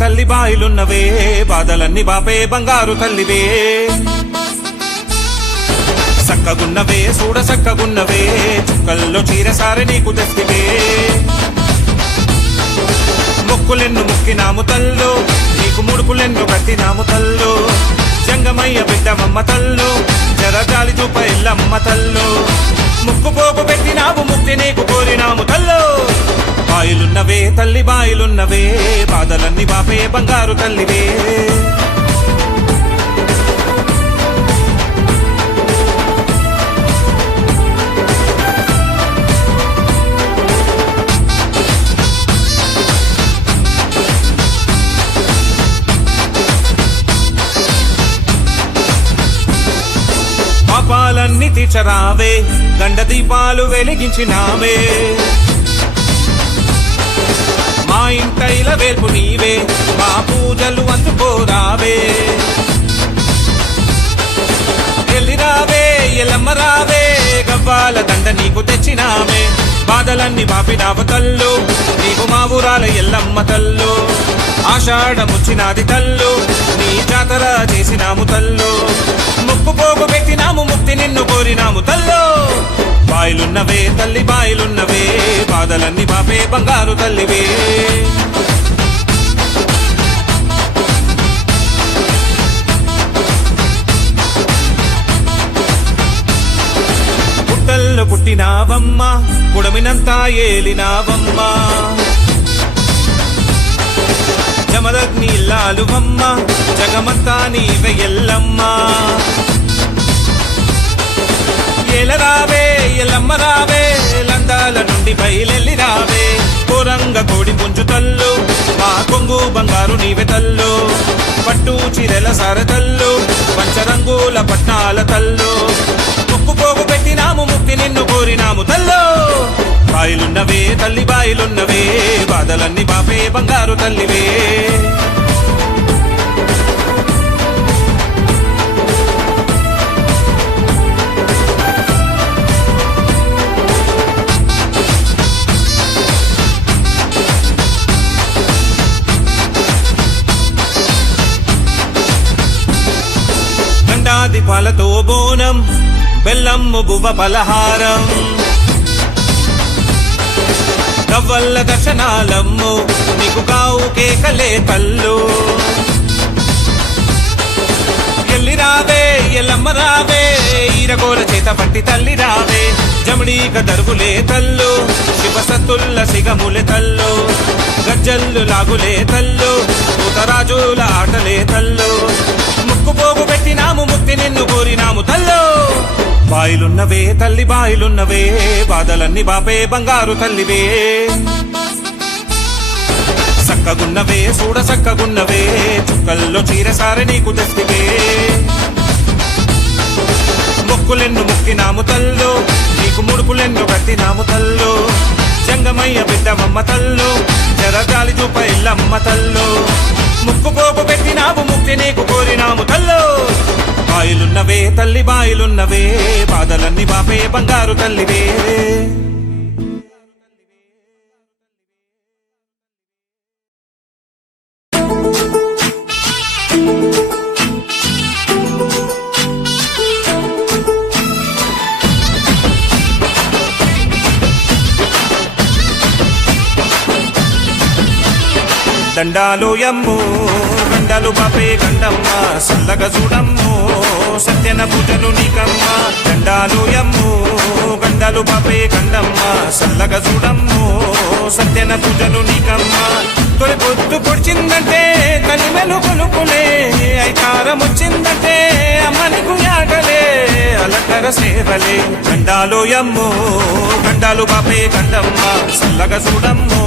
తల్లి బాయిలున్నవే బాధలన్నీ బాపే బంగారు తల్లివే సక్కగున్నవే చూడ సక్కగున్నవే చుక్కల్లో చీరసారి నీకు తెస్తివే మొక్కులెన్ను మొక్కినాము తల్లో నీకు ముడుపులెన్ను కట్టినాము తల్లో జంగమయ్య బిడ్డమమ్మ తల్లో జరజాలి చూప ఎల్లమ్మ తల్లో ముక్కు పోపు పెట్టినాము ముక్తి నీకు కోరినాము తల్లో బాయిలున్నవే తల్లి బాయిలున్నవే బాధలన్నీ బాపే బంగారు తల్లివే పాపాలన్నీ తీర్చరావే గండ దీపాలు వెలిగించినావే మా ఇంటైల వేల్పు నీవే మా పూజలు అందుకోరావే ఎల్లిరావే ఎల్లమ్మ రావే గవ్వాల దండ నీకు తెచ్చినావే బాధలన్నీ బాపినావు తల్లు నీకు మా ఊరాల ఎల్లమ్మ తల్లు ఆషాఢముచ్చినాది తల్లు నీ జాతర చేసినాము తల్లు ముక్కు పోగు పెట్టినాము ముక్తి నిన్ను కోరినాము తల్లో బాయిలున్నవే తల్లి బాయిలున్నవే బాధలన్నీ బాపే బంగారు తల్లివే పుట్టల్లో పుట్టినావమ్మ పుడమినంతా ఏలినావమ్మ జమదగ్ని ఇల్లాలువమ్మ జగమంతా నీవే ఎల్లమ్మ ఏలరావే ఎల్లమ్మ రావే లందాల నుండి బయలెల్లి రావే కోరంగ కోడి పుంజు తల్లు మా కొంగు బంగారు నీవే తల్లు పట్టు చీరెల సార తల్లు పంచరంగుల పట్నాల తల్లు ముక్కు పోగు పెట్టినాము ముక్తి నిన్ను కోరినాము తల్లు బాయిలున్నవే తల్లి బాయిలున్నవే బాధలన్నీ బాపే బంగారు తల్లివే గండాది పాలతో బోనం బెల్లమ్ము బువ్వ పలహారం గవ్వల్ల దర్శనాలమ్ము నీకు కావు కేకలే తల్లు ఎల్లి రావే ఎల్లమ్మ రావే ఈరగోల చేత పట్టి తల్లి రావే జమడీక దరుగులే తల్లు శివసత్తుల్ల సిగములే తల్లు గజ్జల్లు లాగులే తల్లు పూతరాజుల ఆటలే తల్లు ముక్కు పోగు పెట్టినాము ముక్తి నిన్ను కోరినాము తల్లు బాయిలున్నవే తల్లి బాయిలున్నవే బాధలన్నీ బాపే బంగారు తల్లివే సక్కగున్నవే చూడ సక్కగున్నవే చుక్కల్లో చీరసారి నీకు తెస్తివే మొక్కులెన్ను మొక్కినాము తల్లు నీకు ముడుపులెన్ను కట్టినాము తల్లు జంగమయ్య బిడ్డమమ్మ తల్లు జరజాలి చూప ఎల్లమ్మ తల్లు ముక్కు పోపు పెట్టినాము ముక్తి నీకు కోరినాము తల్లు బాయిలున్నవే తల్లి బాయిలున్నవే బాధలన్నీ బాపే బంగారు తల్లివే దండాలు యమ్ము గండలు బాపే గండమ్మ సల్లగ చూడమ్ము సత్యన పూజలు నీకమ్మ దండాలు యమ్ము గండలు బాపే గండమ్మ సల్లగ చూడమ్ము సత్యన పూజలు నీకమ్మ తొలి పొద్దు పొడిచిందంటే తల్లి మెలు కొలుపులే ఐకారం వచ్చిందంటే అమ్మ నీకు యాగలే అలకర సేవలే గండాలు యమ్ము గండాలు బాపే గండమ్మ సల్లగ చూడమ్ము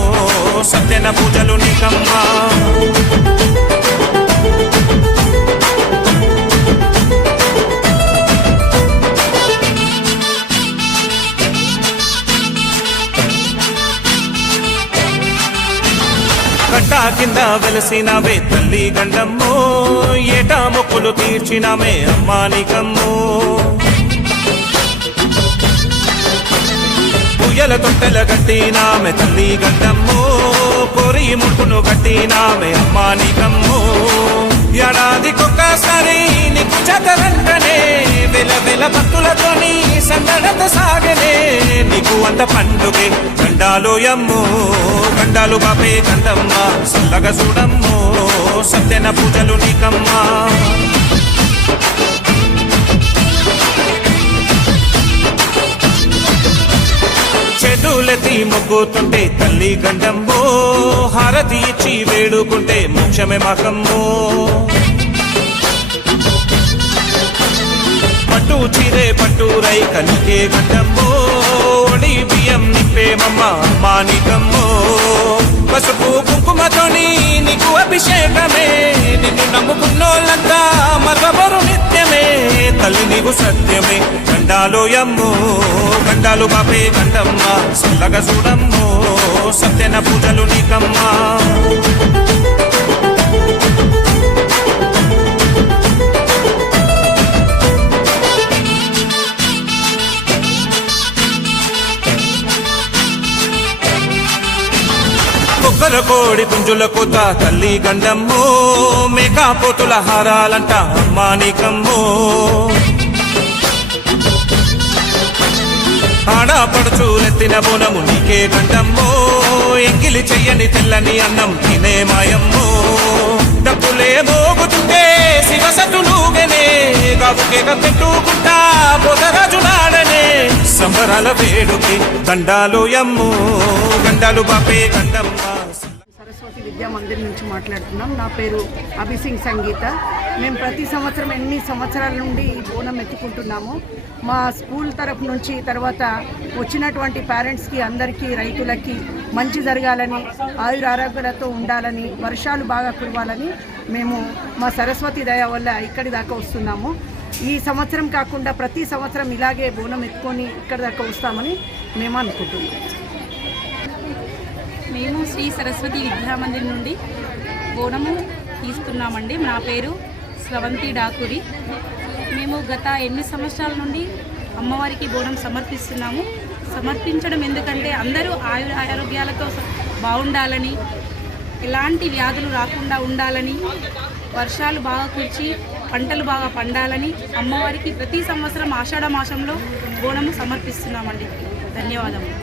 సత్యన పూజలు నీకమ్మ కట్టా కింద వెలసినవే తల్లి గండమ్మో ఏటా మొక్కులు తీర్చినమే అమ్మా నీకమ్మో రొయ్యల తొట్టెల కట్టినామె తల్లి గంటమ్మో, కోరి ముడుపును కట్టినామె అమ్మా నీకమ్మో. ఏడాదికొక్కసారి నీకు జాతరంటనే, వెల వెల భక్తులతోని సందడత సాగనే, నీకు అంత పండుగే గండాలోయమ్మో. గండాలు బాపే గండమ్మ సల్లగా చూడమ్మో, సత్యన పూజలు నీకమ్మా. చేతులెత్తి మొక్కుతుంటే తల్లి గండమ్మో, హారతి ఇచ్చి వేడుకుంటే మోక్షమే మాకమ్మో. పట్టు చీరే పట్టు రైక నీకే గండమ్మో, ఒడి బియ్యం నింపేమమ్మ అమ్మా నీకమ్మో. పసుపు కుంకుమతోని నీకు అభిషేకమే, నిన్ను నమ్ముకున్నోళ్ళంతా మరవరు నిత్యమే, తల్లి నీవు సత్యమే గండాలోయమ్మో. గండాలు బాపే గండమ్మ సల్లగా చూడమ్మో, సత్యన పూజలు నీకమ్మా. కొక్కర కోడి పుంజుల కోత తల్లి గండమ్మో, మేకాపోతుల హారాలంట అమ్మా నీకమ్మో. ఆడపడుచులెత్తిన బోనము నీకే గండమ్మో, ఎంగిలి చెయ్యని తెల్లని అన్నం తినే మాయమ్మో. డబ్బులే మోగుతుంటే శివసతులుగనే, గాబుకేక పెట్టుకుంటా పోతరాజు నాడనే, సంబరాల వేడుకే గండాలోయమ్మో. గండాలు బాపే గండమ్మ. సరస్వతి విద్యా మందిర్ నుంచి మాట్లాడుతున్నాం. నా పేరు అభిసింగ్ సంగీత. మేము ప్రతి సంవత్సరం ఎన్ని సంవత్సరాల నుండి బోనం ఎత్తుకుంటున్నాము. మా స్కూల్ తరఫు నుంచి, తర్వాత వచ్చినటువంటి పేరెంట్స్కి అందరికీ, రైతులకి మంచి జరగాలని, ఆయురారోగ్యాలతో ఉండాలని, వర్షాలు బాగా కురవాలని మేము మా సరస్వతి దయ వల్ల ఇక్కడి దాకా వస్తున్నాము. ఈ సంవత్సరం కాకుండా ప్రతి సంవత్సరం ఇలాగే బోనం ఎత్తుకొని ఇక్కడి దాకా వస్తామని మేము అనుకుంటున్నాం. మేము శ్రీ సరస్వతి విద్యామందిర్ నుండి బోనము తీస్తున్నామండి. నా పేరు స్రవంతి డాకురి. మేము గత 8 సంవత్సరాల నుండి అమ్మవారికి బోనం సమర్పిస్తున్నాము. సమర్పించడం ఎందుకంటే అందరూ ఆరోగ్యాలతో బాగుండాలని, ఎలాంటి వ్యాధులు రాకుండా ఉండాలని, వర్షాలు బాగా కురిచి పంటలు బాగా పండాలని అమ్మవారికి ప్రతి సంవత్సరం ఆషాఢ మాసంలో బోనము సమర్పిస్తున్నామండి. ధన్యవాదములు.